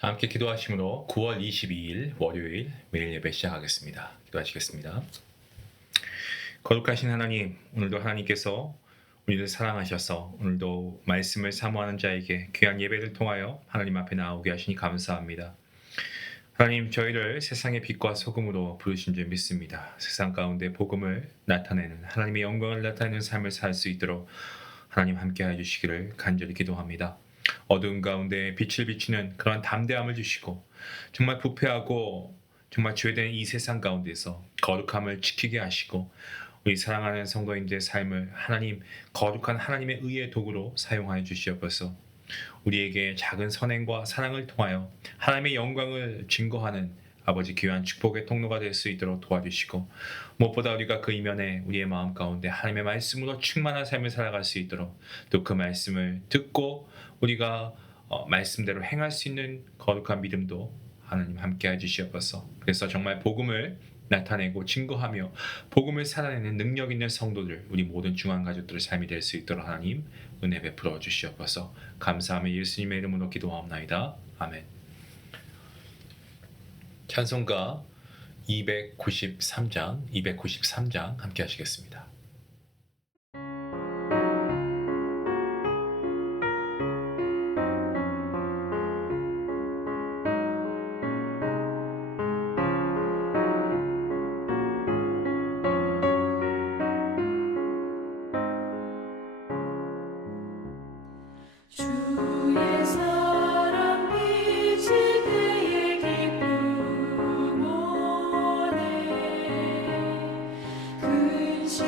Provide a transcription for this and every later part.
다 함께 기도하심으로 9월 22일 월요일 매일 예배 시작하겠습니다. 기도하시겠습니다. 거룩하신 하나님, 오늘도 하나님께서 우리를 사랑하셔서 오늘도 말씀을 사모하는 자에게 귀한 예배를 통하여 하나님 앞에 나오게 하시니 감사합니다. 하나님, 저희를 세상의 빛과 소금으로 부르신 줄 믿습니다. 세상 가운데 복음을 나타내는, 하나님의 영광을 나타내는 삶을 살 수 있도록 하나님 함께 해주시기를 간절히 기도합니다. 어두운 가운데 빛을 비추는 그런 담대함을 주시고, 정말 부패하고 정말 죄된 이 세상 가운데서 거룩함을 지키게 하시고, 우리 사랑하는 성도인들의 삶을 하나님, 거룩한 하나님의 의의 도구로 사용하여 주시옵소서. 우리에게 작은 선행과 사랑을 통하여 하나님의 영광을 증거하는 아버지 귀한 축복의 통로가 될 수 있도록 도와주시고, 무엇보다 우리가 그 이면에 우리의 마음 가운데 하나님의 말씀으로 충만한 삶을 살아갈 수 있도록, 또 그 말씀을 듣고 우리가 말씀대로 행할 수 있는 거룩한 믿음도 하나님 함께 해주시옵소서. 그래서 정말 복음을 나타내고 증거하며 복음을 살아내는 능력 있는 성도들, 우리 모든 중앙 가족들의 삶이 될 수 있도록 하나님 은혜 베풀어 주시옵소서. 감사하며 예수님의 이름으로 기도하옵나이다. 아멘. 찬송가 293장 함께 하시겠습니다. 주의 사랑 비칠 때의 기쁨 오네 근심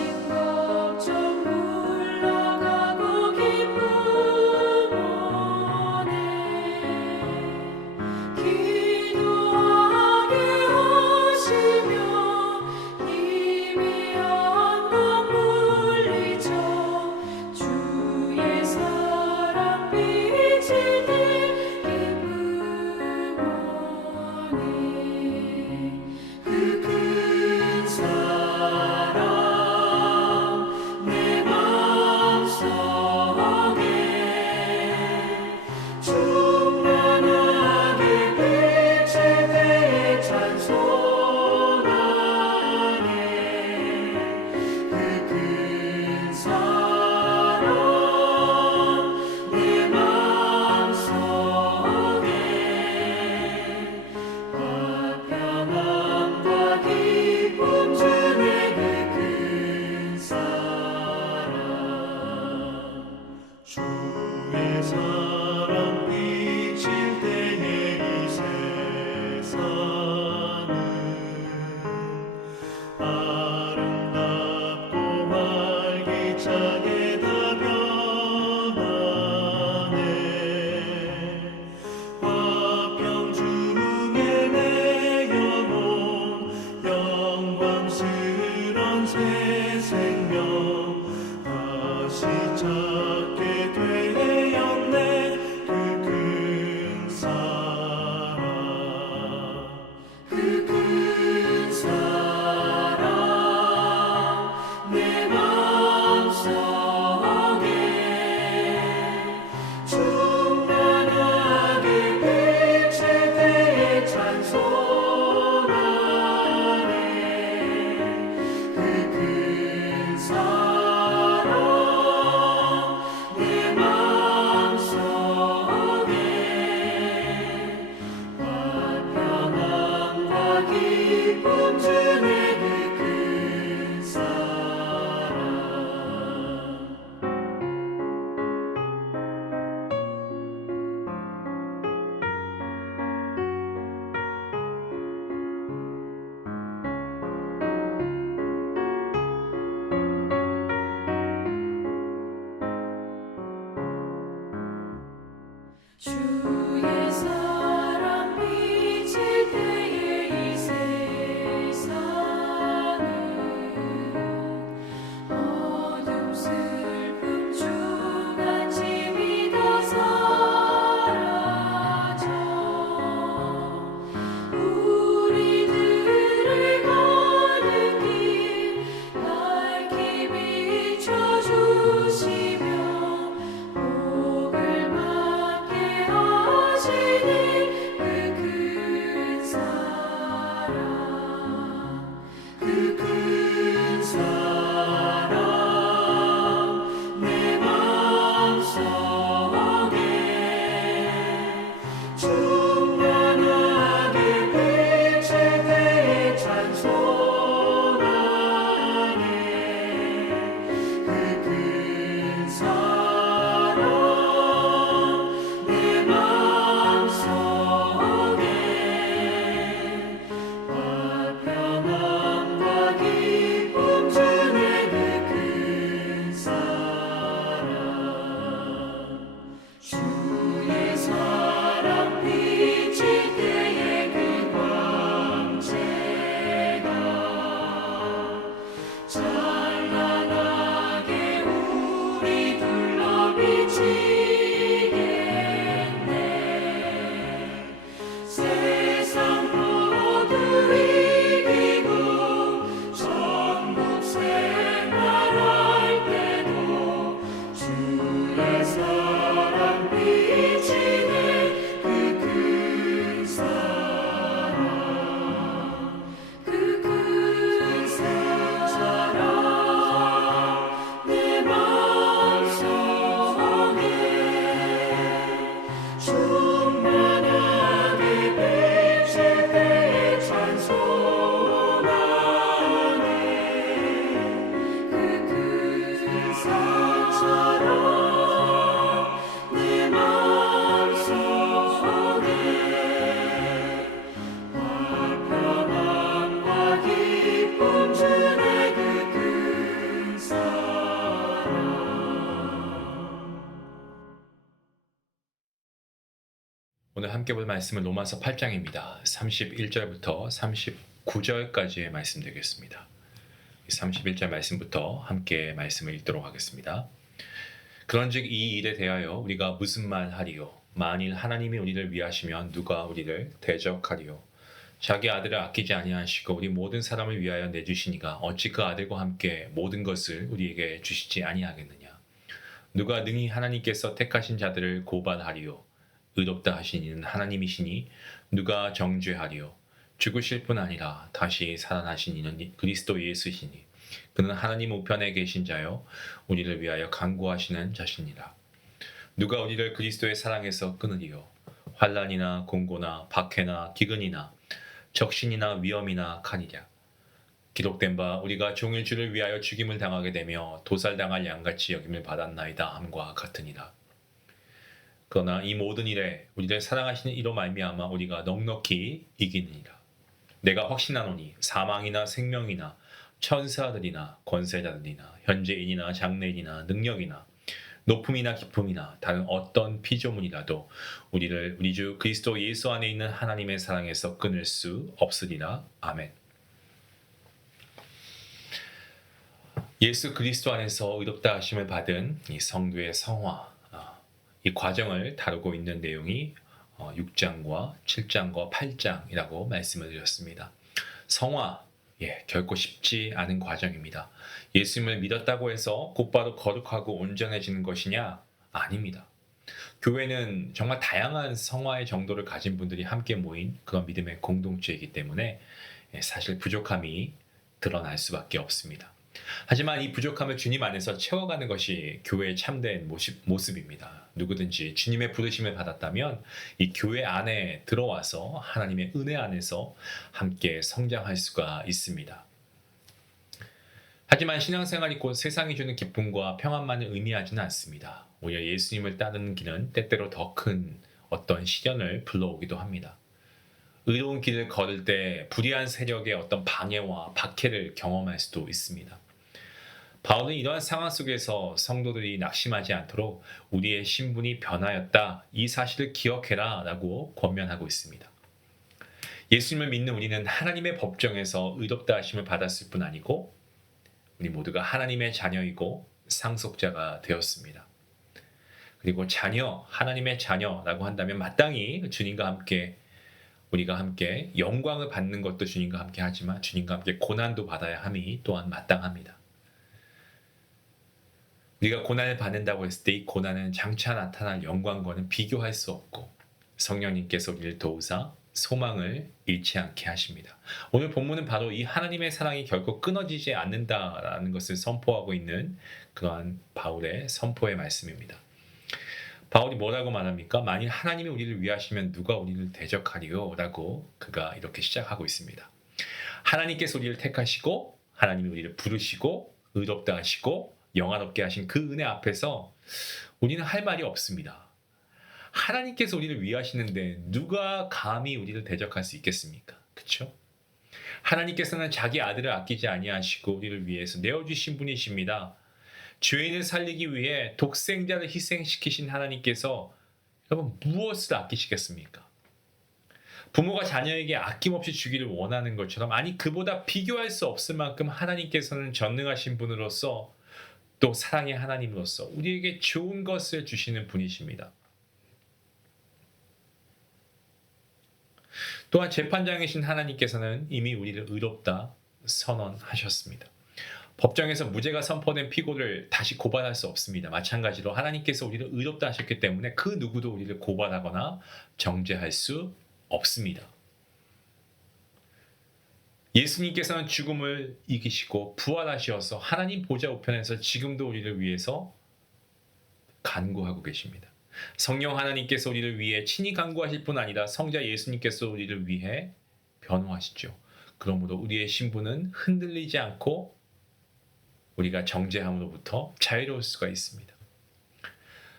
함께 볼 말씀은 로마서 8장입니다. 31절부터 39절까지의 말씀 되겠습니다. 31절 말씀부터 함께 말씀을 읽도록 하겠습니다. 그런즉 이 일에 대하여 우리가 무슨 말 하리요? 만일 하나님이 우리를 위하시면 누가 우리를 대적하리요? 자기 아들을 아끼지 아니하시고 우리 모든 사람을 위하여 내주시니가 어찌 그 아들과 함께 모든 것을 우리에게 주시지 아니하겠느냐? 누가 능히 하나님께서 택하신 자들을 고발하리요? 의롭다 하신 이는 하나님이시니 누가 정죄하리요? 죽으실 뿐 아니라 다시 살아나신 이는 그리스도 예수시니 그는 하나님 우편에 계신 자요 우리를 위하여 간구하시는 자시니라. 누가 우리를 그리스도의 사랑에서 끊으리요? 환난이나 공고나 박해나 기근이나 적신이나 위험이나 칼이랴. 기록된 바 우리가 종일 주를 위하여 죽임을 당하게 되며 도살당할 양같이 여김을 받았나이다 함과 같으니라. 그러나 이 모든 일에 우리를 사랑하시는 이로 말미암아 우리가 넉넉히 이기느니라. 내가 확신하노니 사망이나 생명이나 천사들이나 권세자들이나 현재인이나 장래인이나 능력이나 높음이나 깊음이나 다른 어떤 피조물이라도 우리를 우리 주 그리스도 예수 안에 있는 하나님의 사랑에서 끊을 수 없으리라. 아멘. 예수 그리스도 안에서 의롭다 하심을 받은 이 성도의 성화, 이 과정을 다루고 있는 내용이 6장과 7장과 8장이라고 말씀을 드렸습니다. 성화, 결코 쉽지 않은 과정입니다. 예수님을 믿었다고 해서 곧바로 거룩하고 온전해지는 것이냐? 아닙니다. 교회는 정말 다양한 성화의 정도를 가진 분들이 함께 모인 그런 믿음의 공동체이기 때문에 사실 부족함이 드러날 수밖에 없습니다. 하지만 이 부족함을 주님 안에서 채워가는 것이 교회의 참된 모습입니다. 누구든지 주님의 부르심을 받았다면 이 교회 안에 들어와서 하나님의 은혜 안에서 함께 성장할 수가 있습니다. 하지만 신앙생활이 곧 세상이 주는 기쁨과 평안만을 의미하지는 않습니다. 오히려 예수님을 따르는 길은 때때로 더 큰 어떤 시련을 불러오기도 합니다. 의로운 길을 걸을 때 불의한 세력의 어떤 방해와 박해를 경험할 수도 있습니다. 바울은 이러한 상황 속에서 성도들이 낙심하지 않도록 우리의 신분이 변하였다, 이 사실을 기억해라 라고 권면하고 있습니다. 예수님을 믿는 우리는 하나님의 법정에서 의롭다 하심을 받았을 뿐 아니고 우리 모두가 하나님의 자녀이고 상속자가 되었습니다. 그리고 자녀, 하나님의 자녀라고 한다면 마땅히 주님과 함께 우리가 함께 영광을 받는 것도 주님과 함께 하지만 주님과 함께 고난도 받아야 함이 또한 마땅합니다. 우리가 고난을 받는다고 했을 때 이 고난은 장차 나타날 영광과는 비교할 수 없고 성령님께서 우리를 도우사 소망을 잃지 않게 하십니다. 오늘 본문은 바로 이 하나님의 사랑이 결코 끊어지지 않는다라는 것을 선포하고 있는 그러한 바울의 선포의 말씀입니다. 바울이 뭐라고 말합니까? 만일 하나님이 우리를 위하시면 누가 우리를 대적하리요? 라고 그가 이렇게 시작하고 있습니다. 하나님께서 우리를 택하시고 하나님이 우리를 부르시고 의롭다 하시고 영화롭게 하신 그 은혜 앞에서 우리는 할 말이 없습니다. 하나님께서 우리를 위하시는데 누가 감히 우리를 대적할 수 있겠습니까? 그렇죠? 하나님께서는 자기 아들을 아끼지 아니하시고 우리를 위해서 내어주신 분이십니다. 죄인을 살리기 위해 독생자를 희생시키신 하나님께서 여러분 무엇을 아끼시겠습니까? 부모가 자녀에게 아낌없이 주기를 원하는 것처럼 아니 그보다 비교할 수 없을 만큼 하나님께서는 전능하신 분으로서 또 사랑의 하나님으로서 우리에게 좋은 것을 주시는 분이십니다. 또한 재판장이신 하나님께서는 이미 우리를 의롭다 선언하셨습니다. 법정에서 무죄가 선포된 피고를 다시 고발할 수 없습니다. 마찬가지로 하나님께서 우리를 의롭다 하셨기 때문에 그 누구도 우리를 고발하거나 정죄할 수 없습니다. 예수님께서는 죽음을 이기시고 부활하셔서 하나님 보좌 우편에서 지금도 우리를 위해서 간구하고 계십니다. 성령 하나님께서 우리를 위해 친히 간구하실 뿐 아니라 성자 예수님께서 우리를 위해 변호하시죠. 그러므로 우리의 신분은 흔들리지 않고 우리가 정죄함으로부터 자유로울 수가 있습니다.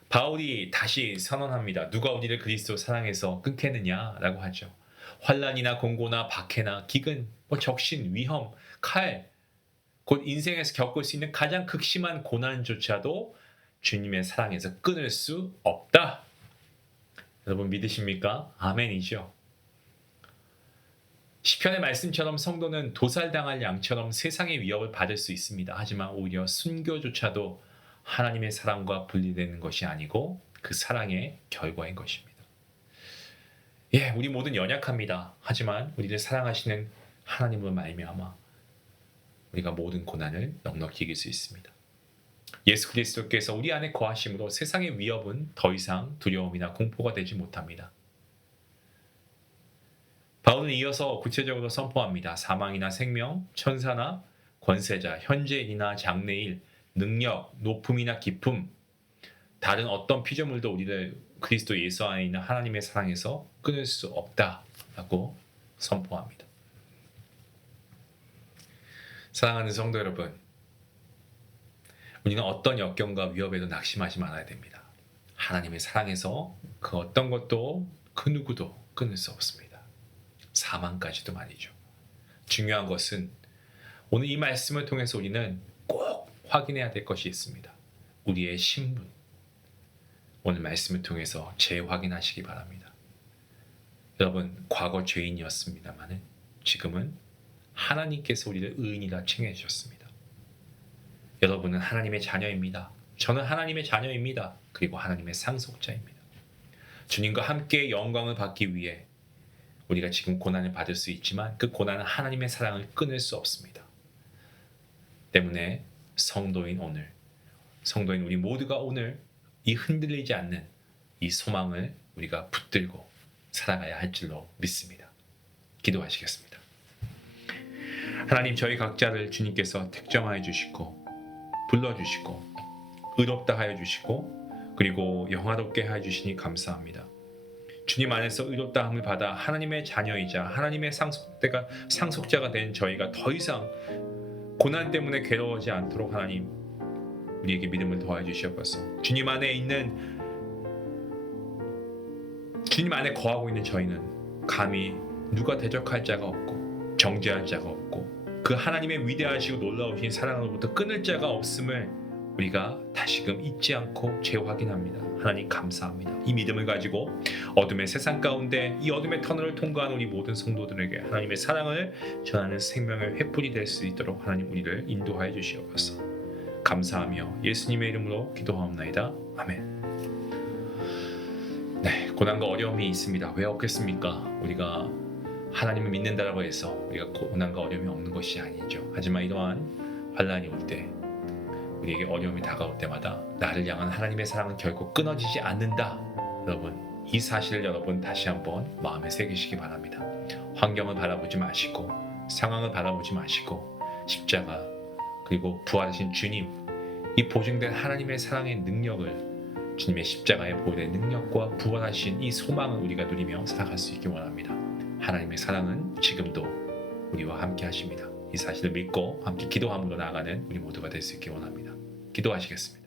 바울이 다시 선언합니다. 누가 우리를 그리스도 사랑해서 끊겠느냐라고 하죠. 환난이나 공고나 박해나 기근, 적신, 위험, 칼, 곧 인생에서 겪을 수 있는 가장 극심한 고난조차도 주님의 사랑에서 끊을 수 없다. 여러분 믿으십니까? 아멘이죠. 시편의 말씀처럼 성도는 도살당할 양처럼 세상의 위협을 받을 수 있습니다. 하지만 오히려 순교조차도 하나님의 사랑과 분리되는 것이 아니고 그 사랑의 결과인 것입니다. 예, 우리 모든 연약합니다. 하지만 우리를 사랑하시는 하나님으로 말미암아 우리가 모든 고난을 넉넉히 이길 수 있습니다. 예수 그리스도께서 우리 안에 거하심으로 세상의 위협은 더 이상 두려움이나 공포가 되지 못합니다. 바울은 이어서 구체적으로 선포합니다. 사망이나 생명, 천사나 권세자, 현재일이나 장래일, 능력, 높음이나 깊음, 다른 어떤 피조물도 우리를 그리스도 예수 안에 있는 하나님의 사랑에서 끊을 수 없다라고 선포합니다. 사랑하는 성도 여러분, 우리는 어떤 역경과 위협에도 낙심하지 말아야 됩니다. 하나님의 사랑에서 그 어떤 것도 그 누구도 끊을 수 없습니다. 사망까지도 말이죠. 중요한 것은 오늘 이 말씀을 통해서 우리는 꼭 확인해야 될 것이 있습니다. 우리의 신분. 오늘 말씀을 통해서 재확인하시기 바랍니다. 여러분, 과거 죄인이었습니다만 지금은 하나님께서 우리를 의인이라 칭해 주셨습니다. 여러분은 하나님의 자녀입니다. 저는 하나님의 자녀입니다. 그리고 하나님의 상속자입니다. 주님과 함께 영광을 받기 위해 우리가 지금 고난을 받을 수 있지만 그 고난은 하나님의 사랑을 끊을 수 없습니다. 때문에 성도인 우리 모두가 오늘 이 흔들리지 않는 이 소망을 우리가 붙들고 살아가야 할 줄로 믿습니다. 기도하시겠습니다. 하나님, 저희 각자를 주님께서 특정하여 주시고 불러주시고 의롭다 하여 주시고 그리고 영화롭게 하여 주시니 감사합니다. 주님 안에서 의롭다함을 받아 하나님의 자녀이자 하나님의 상속자가 된 저희가 더 이상 고난 때문에 괴로워하지 않도록 하나님 우리에게 믿음을 더하여 주시옵소서. 주님 안에 거하고 있는 저희는 감히 누가 대적할 자가 없고 정죄할 자가 없고 그 하나님의 위대하시고 놀라우신 사랑으로부터 끊을 자가 없음을 우리가 다시금 잊지 않고 재확인합니다. 하나님 감사합니다. 이 믿음을 가지고 어둠의 세상 가운데 이 어둠의 터널을 통과한 우리 모든 성도들에게 하나님의 사랑을 전하는 생명의 횃불이 될 수 있도록 하나님 우리를 인도하여 주시옵소서. 감사하며 예수님의 이름으로 기도하옵나이다. 아멘. 네, 고난과 어려움이 있습니다. 왜 없겠습니까? 우리가 하나님을 믿는다라고 해서 우리가 고난과 어려움이 없는 것이 아니죠. 하지만 이러한 환난이 올 때 우리에게 어려움이 다가올 때마다 나를 향한 하나님의 사랑은 결코 끊어지지 않는다. 여러분, 이 사실을 여러분 다시 한번 마음에 새기시기 바랍니다. 환경을 바라보지 마시고 상황을 바라보지 마시고 십자가 그리고 부활하신 주님, 이 보증된 하나님의 사랑의 능력을 주님의 십자가의 보혈의 능력과 부활하신 이 소망을 우리가 누리며 살아갈 수 있기 원합니다. 하나님의 사랑은 지금도 우리와 함께 하십니다. 이 사실을 믿고 함께 기도함으로 나아가는 우리 모두가 될 수 있기 원합니다. 기도하시겠습니다.